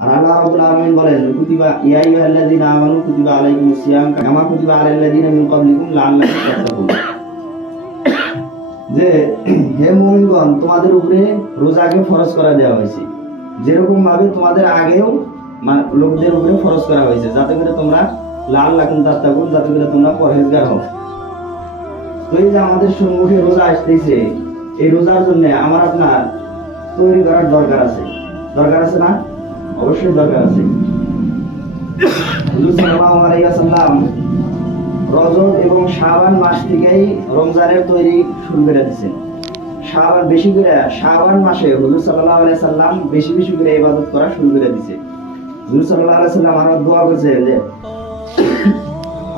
আর আল্লাহ রাব্বুল আলামিন বলেন কুতিবা ইয়া আইয়ুহাল্লাযীনা আমানু কুতিবা আলাইকুমুস সিয়াম কামা কুতিবা আলাল লাযীনা মিন ক্বাবলিকুম লাআল্লাকুম তাত্তাকুন। যে হে মুমিনগণ, তোমাদের উপরে রোজাকে ফরজ করা দেওয়া হয়েছে যেরকম ভাবে তোমাদের আগেও লোকদের উপরে ফরজ করা হয়েছে, যাতে করে তোমরা লাআল্লাকুম তাত্তাকুন, যাতে করে তোমরা পরহেজগার হও। তো এই যে আমাদের সম্মুখে রোজা আসতেছে, এই রোজার জন্য আমার আপনার তৈরি করার দরকার আছে। দরকার আছে না? অবশ্যই দরকার আছে। হুজুর সাল্লাল্লাহু আলাইহি ওয়াসাল্লাম রজব এবং শাবান মাস থেকেই রমজানের তৈরি শুরু করে দিয়েছেন। শাবান মাসে হুজুর সাল্লাল্লাহু আলাইহি সাল্লাম বেশি বেশি করে ইবাদত করা শুরু করে দিয়েছে। হুজুর সাল্লাল্লাহু আলাইহি সাল্লাম আরো দোয়া করেছে যে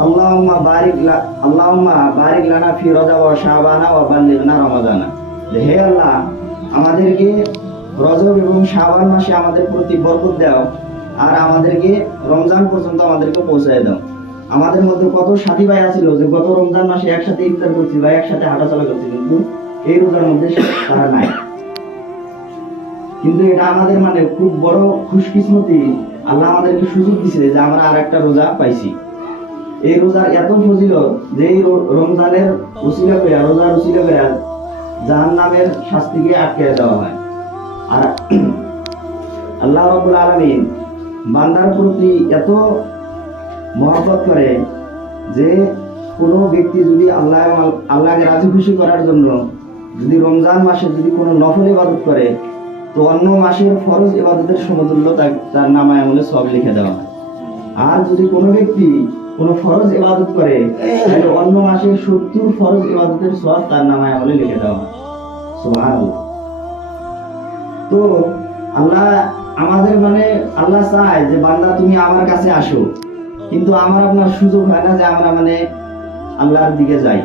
আল্লাহুম্মা বারিক লানা ফি রজব ওয়া শাবানা ওয়া বাল্লিগনা রমাদানা। যে হে আল্লাহ, আমাদেরকে রজব এবং শাবান মাসে আমাদের প্রতি বরকত দাও, আর আমাদেরকে রমজান পর্যন্ত আমাদেরকে পৌঁছায় দাও। আমাদের মধ্যে কত সাথী ভাই আছিল যে গত রমজান মাসে একসাথে ইফতার করছি বা একসাথে হাঁটাচলা করছি, কিন্তু এই রোজার মধ্যে তারা নাই। কিন্তু এটা আমাদের মানে খুব বড় খুশকিসমতি, আল্লাহ আমাদেরকে সুযোগ দিয়েছে যে আমরা আর একটা রোজা পাইছি। এই রোজার এত ফজিলত যে এই রমজানের উসিলা করে, রোজার উসিলা করে জাহান্নামের শাস্তিকে আটকে দেওয়া হয়। আর আল্লাহ রাব্বুল আলামিন বান্দার প্রতি এত মহব্বত করে যে কোনো ব্যক্তি যদি আল্লাহকে রাজি খুশি করার জন্য যদি রমজান মাসে যদি কোনো নফল ইবাদত করে, তো অন্য মাসের ফরজ ইবাদতের সমতুল্য তার নামায় আমলে সব লিখে দেওয়া হয়। আর যদি কোনো ব্যক্তি কোনো ফরজ ইবাদত করে, তাহলে অন্য মাসের 70 ফরজ ইবাদতের সওয়াব তার নামায় আমলে লিখে দেওয়া হয়। সুবহানাল্লাহ। তো আল্লাহ চায় যে বান্দা তুমি আমার কাছে আসো, কিন্তু আমার আপনার সুযোগ হয় না যে আমরা আল্লাহর দিকে যাই।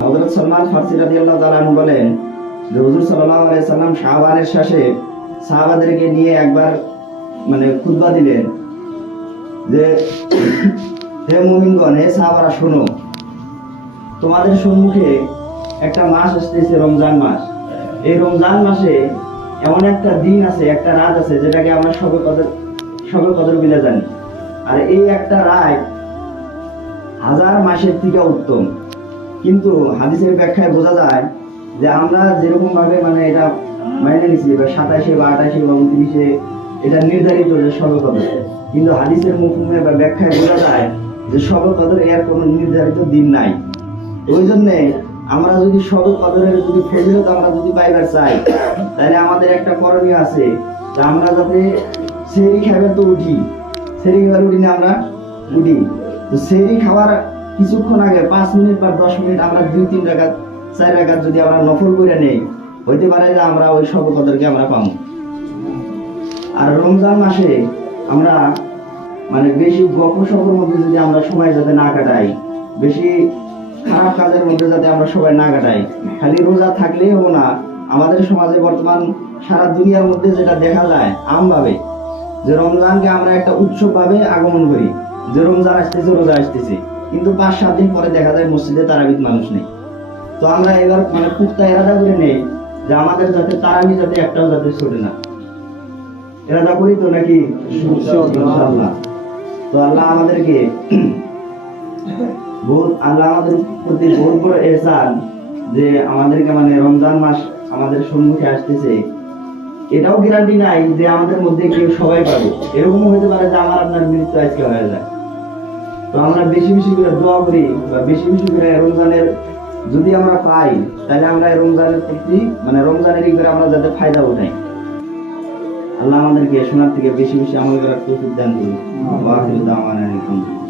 হযরত সালমান ফারসি রাদিয়াল্লাহু তাআলা আনহু বলেন যে হুজুর সাল্লাল্লাহু আলাইহি সাল্লাম শাবানের শেষে সাহাবাদেরকে নিয়ে একবার খুতবা দিলেন যে হে মুমিনগণ, হে সাহাবারা, শোনো, তোমাদের সম্মুখে একটা মাস আসতেছে, রমজান মাস। এই রমজান মাসে এমন একটা দিন আছে, একটা রাত আছে, যেটাকে আমরা শবে কদর বলে জানি। আর এই একটা রাত 1000 মাসের থেকে উত্তম। কিন্তু হাদিসের ব্যাখ্যায় বোঝা যায় যে আমরা যেরকম ভাবে এটা মাইনে নিচ্ছি, 27 বা 28 বা 29 এটা নির্ধারিত যে শবে কদর, কিন্তু হাদিসের মফহুমে বা ব্যাখ্যায় বোঝা যায় যে শবে কদর এর কোনো নির্ধারিত দিন নাই। ওই জন্য আমরা যদি শবে কদরের যদি ফজিলত আমরা যদি পাইবার চাই, তাহলে আমাদের একটা করণীয় আছে যে আমরা যাতে সেহরি খাবার তো উঠি, সেহরি খাবার উঠি না, আমরা উঠি। তো সেহরি খাওয়ার কিছুক্ষণ আগে 5 মিনিট বা 10 মিনিট আমরা 2-3 রাকাত 4 রাকাত যদি আমরা নফল করে নেই, হইতে পারে যে আমরা ওই শবে কদরকে আমরা পাবো। আর রমজান মাসে আমরা বেশি গল্প সফরের মধ্যে যদি আমরা সময় যাতে না কাটাই, বেশি খারাপ কাজের মধ্যে যাতে আমরা সবাই না কাটাই। খালি রোজা থাকলেই হবো না। আমাদের সমাজে বর্তমান সারা দুনিয়ার মধ্যে যেটা দেখা যায় আমভাবে, যে রমজানকে আমরা একটা উৎসব ভাবে আগমন করি, যে রমজান আসতেছে, রোজা আসতেছে, কিন্তু 5-7 দিন পরে দেখা যায় মসজিদে তারাবির মানুষ নেই। তো আমরা এবার পুক্তা এরাদা করে নেই যে আমাদের যাতে তারাবি যাতে একটাও যাতে ছোটে না। এরাদা করি তো নাকি? ইনশাআল্লাহ। তো আল্লাহ আমাদের প্রতি বহুত বড় ইহসান যে আমাদেরকে রমজান মাস আমাদের সম্মুখে আসতেছে। এটাও গ্যারান্টি নাই যে আমাদের মধ্যে কেউ সবাই পাবে, এরকম হতে পারে যে আমার আপনার মৃত্যু আজকে হয়ে যায়। তো আমরা বেশি বেশি করে দোয়া করি বা বেশি বেশি করে রমজানের যদি আমরা পাই, তাহলে আমরা রমজানের প্রতি রমজানের করে আমরা যাতে ফায়দা উঠাই। আল্লাহ আমাদেরকে শোনার থেকে বেশি বেশি আমল করার তৌফিক দান করুন। ওয়া আখিরু দাওয়ানা আলহামদুলিল্লাহ।